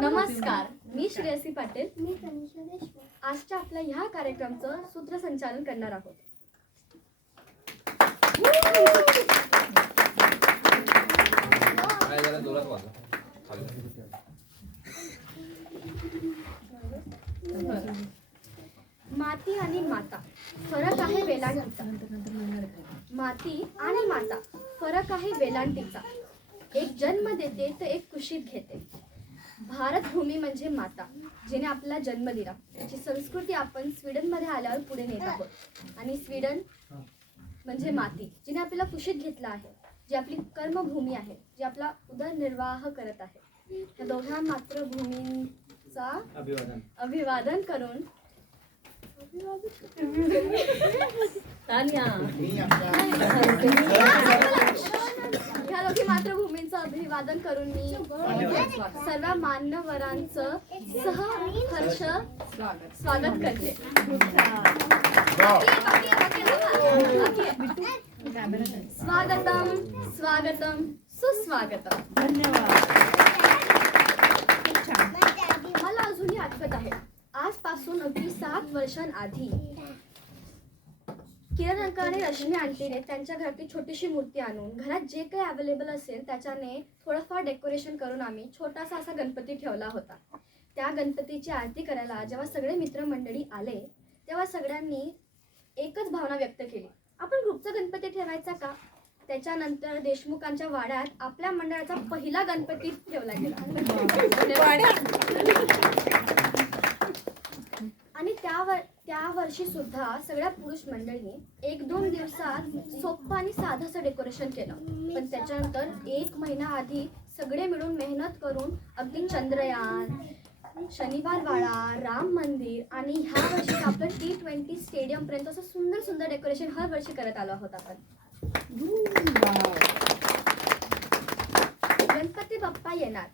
नमस्कार, मी श्रेयसी पाटील. मी तनिषा देशमुख. आजच्या आपल्या ह्या कार्यक्रमाचं सूत्रसंचालन करणार आहोत. माती आणि माता फरक आहे वेलांटीचा. माती आणि माता फरक आहे वेलांटीचा. एक जन्म देते तर एक कुशीत घेते. भारत भूमी म्हणजे माता, जिने आपला जन्म दिला. त्याची संस्कृती आपण स्वीडनमध्ये आल्यावर पुढे नेत आहोत. आणि स्वीडन म्हणजे माती, जिने आपल्याला कुशीत घेतला आहे, जी आपली कर्मभूमी आहे, जी आपला उदरनिर्वाह करत आहे. या दोघा मातृभूमींचा अभिवादन करून ह्या दोघी मातृभूमींचं अभिवादन करून मी सर्व मान्यवरांचं सहर्ष स्वागत करते. स्वागतम स्वागतम सुस्वागतम. मला अजूनही आठवत आहे, आजपासून अगदी 7 वर्षांआधी किरण अंकल आणि रश्मी आंटीने त्यांच्या घरातली छोटीशी मूर्ती आणून घरात जे काही अवेलेबल असेल त्याच्याने थोडंफार डेकोरेशन करून आम्ही छोटासा असा गणपती ठेवला होता. त्या गणपतीची आरती करायला जेव्हा सगळे मित्रमंडळी आले तेव्हा सगळ्यांनी एकच भावना व्यक्त केली, आपण ग्रुपचा गणपती ठेवायचा का? त्याच्यानंतर देशमुखांच्या वाड्यात आपल्या मंडळाचा पहिला गणपती ठेवला गेला. आणि त्या वर्षी सुद्धा सगळ्या पुरुष मंडळींनी 1-2 दिवसात सोपं आणि साधंसं डेकोरेशन केलं. पण त्याच्यानंतर 1 महिना आधी सगळे मिळून मेहनत करून अगदी चंद्रयान, शनिवार वाडा, राम मंदिर आणि ह्या वर्षी आपलं T20 स्टेडियम पर्यंत असं सुंदर सुंदर डेकोरेशन हर वर्षी करत आलो आहोत आपण. गणपती बाप्पा येणार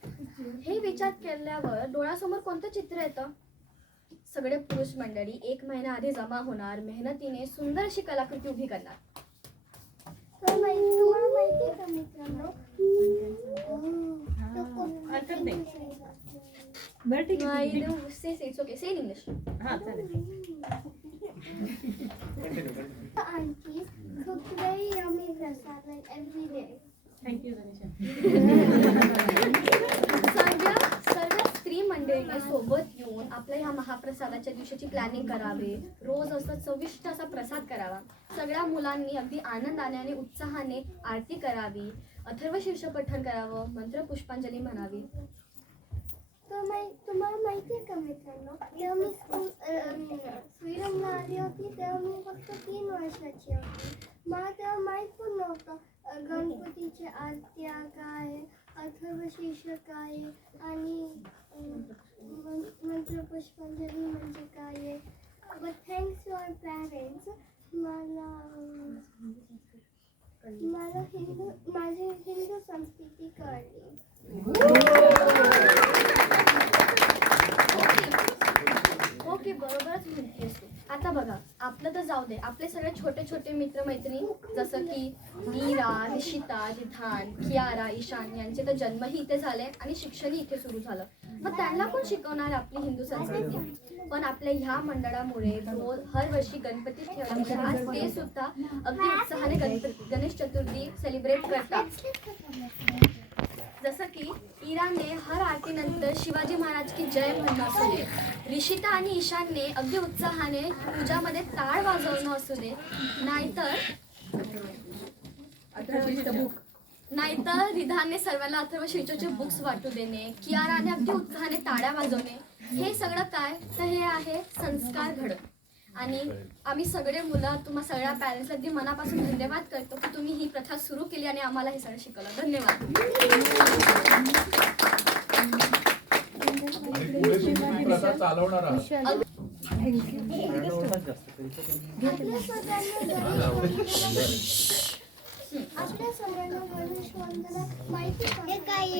हे विचार केल्यावर डोळ्यासमोर कोणतं चित्र येतं? सगळे पुरुष मंडळी 1 महिना आधी जमा होणार, मेहनतीने सुंदर अशी कलाकृती उभी करणार. तुम्हाला माहिती आहे का मित्रांनो, say in English. aunties cook very yummy prasad like every day. Thank you, Tanisha. सर्व स्त्री मंडळीने सोबत येऊन आपल्या ह्या महाप्रसादाच्या दिवशीची प्लॅनिंग करावी. रोज असं चविष्ट असा प्रसाद करावा. सगळ्या मुलांनी अगदी आनंदाने आणि उत्साहाने आरती करावी, अथर्व शीर्ष पठण करावं, मंत्र पुष्पांजली म्हणावी. तुम्हाला माहिती आहे का मित्रांनो, जेव्हा मी स्वीडनला आली होती तेव्हा मी फक्त 3 वर्षाची होती. मला तेव्हा माहीत पण नव्हतं गणपतीची आरत्या काय, अथर्व शीर्ष काय आणि मंत्र पुष्पांजली म्हणजे काय. But thanks to our parents माझी हिंदू संस्कृती कळली. ओके, बरोबरच म्हणतेस तू. आता बघा, आपलं तर जाऊ दे, आपले सगळे छोटे छोटे मित्रमैत्रिणी जसं की मीरा, निशिता, रिधान, कियारा, ईशान यांचे तर जन्मही इथे झाले आणि शिक्षणही इथे सुरू झालं. मग त्यांना कोण शिकवणार आपली हिंदू संस्कृती? पण आपल्या ह्या मंडळामुळे रोज हर वर्षी गणपती ठेवल्यामुळे आज ते सुद्धा अगदी उत्साहाने गणेश चतुर्थी सेलिब्रेट करतात. जसं की इराने हर आरतीनंतर शिवाजी महाराज की जय म्हणणं असू दे, रिशिता आणि ईशानने अगदी उत्साहाने पूजामध्ये टाळ वाजवणं असू दे, नाहीतर रिधानने सर्वांना अथर्व शीर्षचे बुक्स वाटू देणे, कियाराने अगदी उत्साहाने टाळ्या वाजवणे. हे सगळं काय तर हे आहे संस्कार घडण. आणि आम्ही सगळे मुलं तुम्हा सगळ्या पॅरेंट्सला अगदी मनापासून धन्यवाद करतो की तुम्ही ही प्रथा सुरू केली आणि आम्हाला हे सगळं शिकवलं. धन्यवाद. आपल्या सगळ्यांना गणेश वंदना माहिती काय?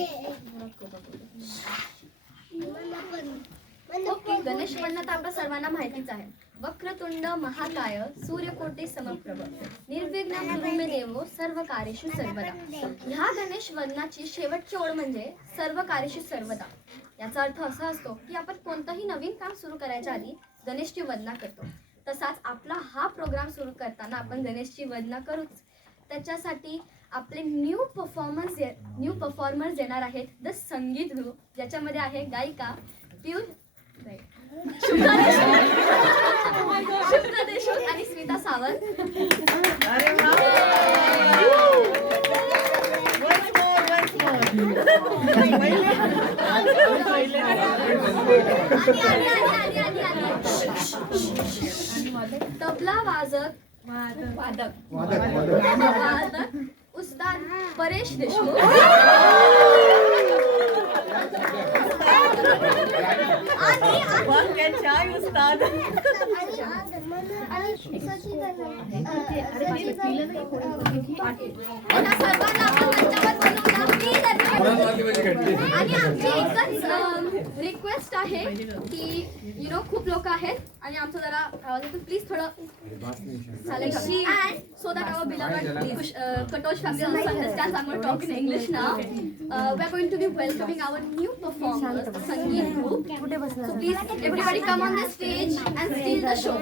ओके, गणेश वंदना तर आपल्या सर्वांना माहितीच आहे. वक्रतुंड महाकाय सूर्यकोटी समप्रभ निर्विघ्नं कुरु मे देवो सर्व कार्येषु सर्वदा. ह्या गणेश वंदनाची शेवटची ओळ म्हणजे सर्व कार्येषु सर्वदा. याचा अर्थ असा असतो की आपण कोणतंही नवीन काम सुरू करायच्या आधी गणेशची वंदना करतो. तसाच आपला हा प्रोग्राम सुरू करताना आपण गणेशची वंदना करूच. त्याच्यासाठी आपले न्यू परफॉर्मर्स येणार आहेत द संगीत ग्रुप, ज्याच्यामध्ये आहे गायिका शुभ्रा देशमुख आणि स्मिता सावंत. तबला वादक उस्ताद परेश देशमुख आणि आमची एकच रिक्वेस्ट आहे की खूप लोक आहेत आणि आमचं जरा प्लीज थोडं चालेल and so that our beloved Katosh family also understands I'm going to talk in English now. We are going to be welcoming our new performers, the Sangeet group. So please everybody come on the stage and steal the show.